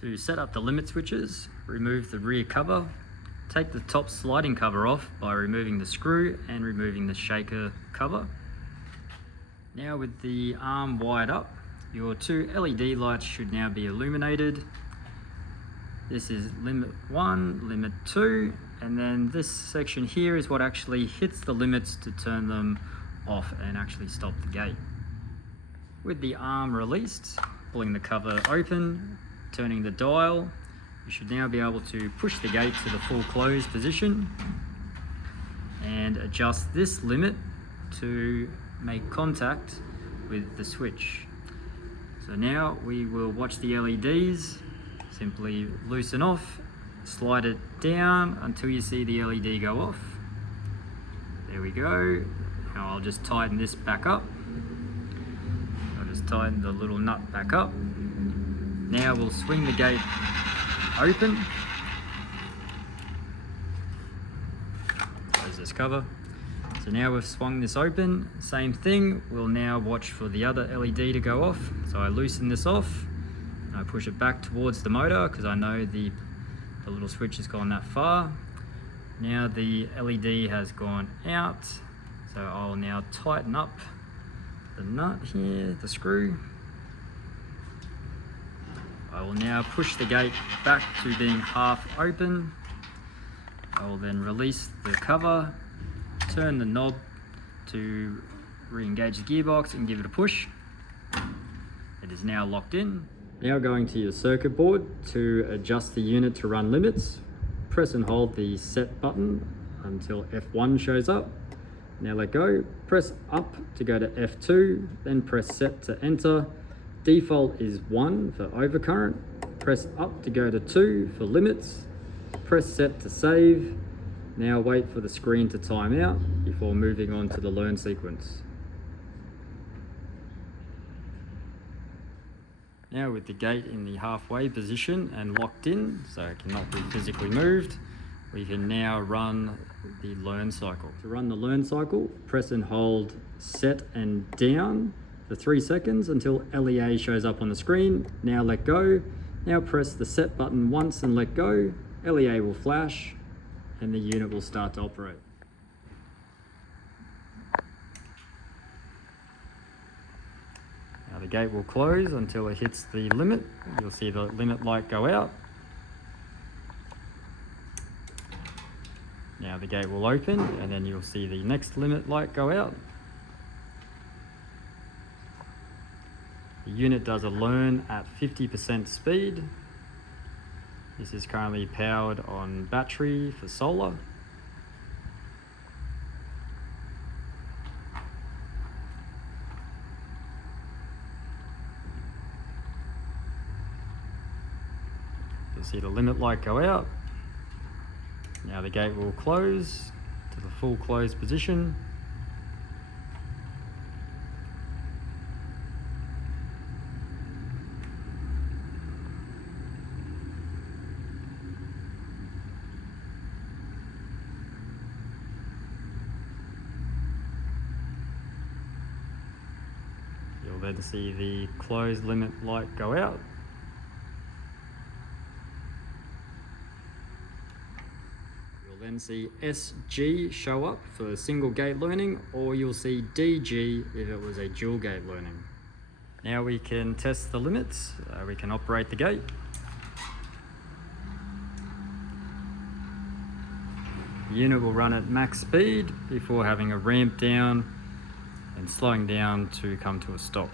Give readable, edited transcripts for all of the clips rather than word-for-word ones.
To set up the limit switches, remove the rear cover. Take the top sliding cover off by removing the screw and removing the shaker cover. Now with the arm wired up, your two LED lights should now be illuminated. This is limit 1, limit 2, and then this section here is what actually hits the limits to turn them off and actually stop the gate. With the arm released, pulling the cover open, turning the dial, you should now be able to push the gate to the full close position and adjust this limit to make contact with the switch. So now we will watch the LEDs. Simply loosen off, slide it down until you see the LED go off. There we go. Now I'll just tighten this back up. I'll just tighten the little nut back up. Now we'll swing the gate open. Close this cover. So now we've swung this open. Same thing, we'll now watch for the other LED to go off. So I loosen this off and I push it back towards the motor because I know the little switch has gone that far. Now the LED has gone out. So I'll now tighten up the nut here, the screw. I will now push the gate back to being half open. I will then release the cover, turn the knob to re-engage the gearbox and give it a push. It is now locked in. Now going to your circuit board to adjust the unit to run limits. Press and hold the set button until F1 shows up. Now let go. Press up to go to F2, then press set to enter. Default is 1 for overcurrent. Press up to go to 2 for limits. Press set to save. Now wait for the screen to time out before moving on to the learn sequence. Now with the gate in the halfway position and locked in, so it cannot be physically moved, we can now run the learn cycle. To run the learn cycle, press and hold set and down for 3 seconds until LEA shows up on the screen. Now let go. Now press the set button once and let go. LEA will flash and the unit will start to operate. Now the gate will close until it hits the limit. You'll see the limit light go out. Now the gate will open and then you'll see the next limit light go out. The unit does a learn at 50% speed. This is currently powered on battery for solar. You'll see the limit light go out. Now the gate will close to the full closed position. You'll then see the closed limit light go out. Then see SG show up for single gate learning, or you'll see DG if it was a dual gate learning. Now we can test the limits. We can operate the gate. The unit will run at max speed before having a ramp down and slowing down to come to a stop.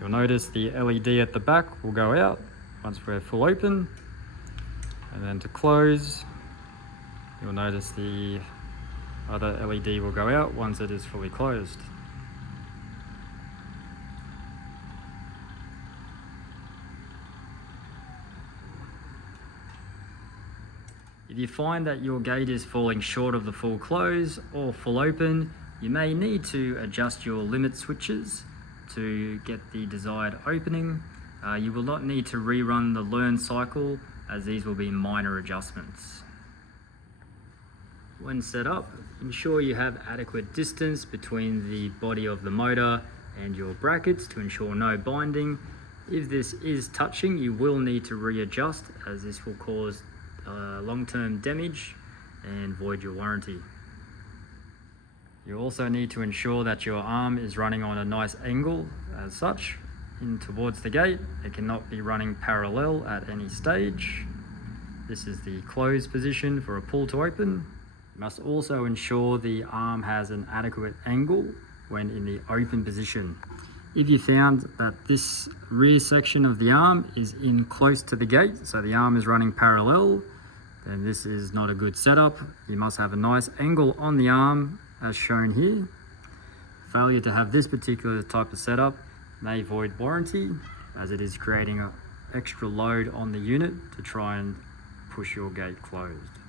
You'll notice the LED at the back will go out once we're full open, and then to close, you'll notice the other LED will go out once it is fully closed. If you find that your gate is falling short of the full close or full open, you may need to adjust your limit switches to get the desired opening. You will not need to rerun the learn cycle, as these will be minor adjustments. When set up, ensure you have adequate distance between the body of the motor and your brackets to ensure no binding. If this is touching, you will need to readjust, as this will cause long-term damage and void your warranty. You also need to ensure that your arm is running on a nice angle as such in towards the gate. It cannot be running parallel at any stage. This is the closed position for a pull to open. You must also ensure the arm has an adequate angle when in the open position. If you found that this rear section of the arm is in close to the gate, so the arm is running parallel, then this is not a good setup. You must have a nice angle on the arm as shown here. Failure to have this particular type of setup may void warranty, as it is creating an extra load on the unit to try and push your gate closed.